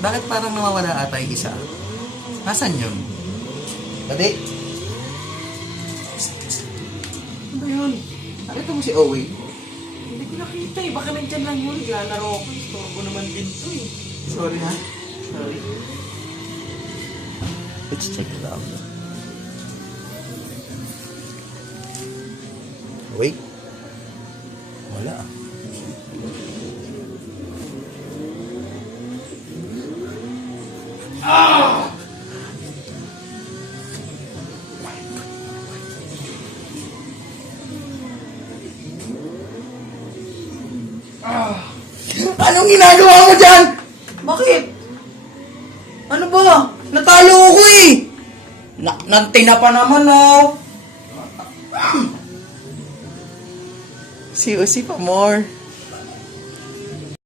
Bakit parang nawawala ata yung isa? Nasaan yun? Pati? Ano ba yun? Nakita mo si Owie? Hindi ko nakita eh. Baka nandyan lang yun. Lalaro ko. Istorbo naman din to eh. Sorry ha? Sorry. Let's check it out. Wait. Wala ah. Anong ginagawa mo dyan? Bakit? Ano ba? Natalo ako eh! Nantina pa naman oh! See pa more.